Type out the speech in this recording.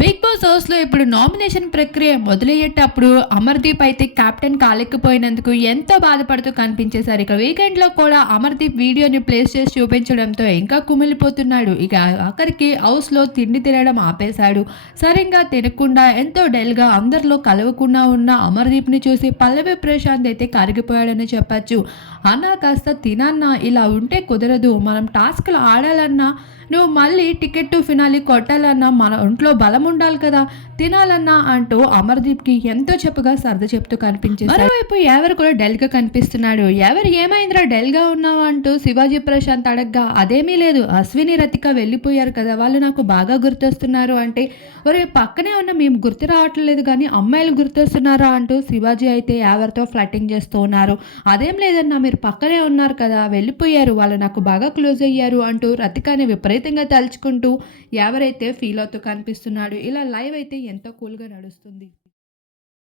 Big boss హౌస్లో ఇప్పుడు nomination ప్రక్రియ మొదలయ్యేటప్పుడు అమర్దీప్ అయితే కెప్టెన్ కాలేకపోయినందుకు ఎంతో బాధపడుతూ కనిపించేశారు. ఇక వీకెండ్లో కూడా అమర్దీప్ వీడియోని ప్లేస్ చేసి చూపించడంతో ఇంకా కుమిలిపోతున్నాడు. ఇక ఆఖరికి హౌస్లో తిండి తినడం ఆపేశాడు. సరిగ్గా తినకుండా ఎంతో డెల్గా అందరిలో కలవకుండా ఉన్న అమర్దీప్ని చూసి పల్లవి ప్రశాంత్ అయితే కరిగిపోయాడని చెప్పచ్చు. అన్నా కాస్త తినన్నా ఇలా ఉంటే కుదరదు. మనం టాస్క్లు ఆడాలన్నా నువ్వు మళ్ళీ టికెట్ టు ఫినాలి కొట్టాలన్నా మన ఒంట్లో బలం ఉండాలి కదా. తినాలన్నా అంటూ అమర్దీప్కి ఎంతో చెప్పగా సర్ది చెప్తూ కనిపించింది మరోవైపు ఎవరు కూడా డెల్గా కనిపిస్తున్నాడు. ఎవరు ఏమైందిరా డల్గా ఉన్నావు అంటూ శివాజీ ప్రశాంత్ అడగ్గా అదేమీ లేదు అశ్విని రతిక వెళ్ళిపోయారు కదా వాళ్ళు నాకు బాగా గుర్తొస్తున్నారు అంటే ఒరే పక్కనే ఉన్న మేము గుర్తు రావట్లేదు కానీ అమ్మాయిలు గుర్తొస్తున్నారా అంటూ శివాజీ అయితే ఎవరితో ఫ్లటింగ్ చేస్తూ ఉన్నారు. అదేం లేదన్నా మీరు పక్కనే ఉన్నారు కదా వెళ్ళిపోయారు వాళ్ళు నాకు బాగా క్లోజ్ అయ్యారు అంటూ రతికాని విపరీతంగా తలుచుకుంటూ ఎవరైతే ఫీల్ అవుతూ కనిపిస్తున్నాడు ఇలా లైవ్ అయితే ఎంతో కూల్గా నడుస్తుంది.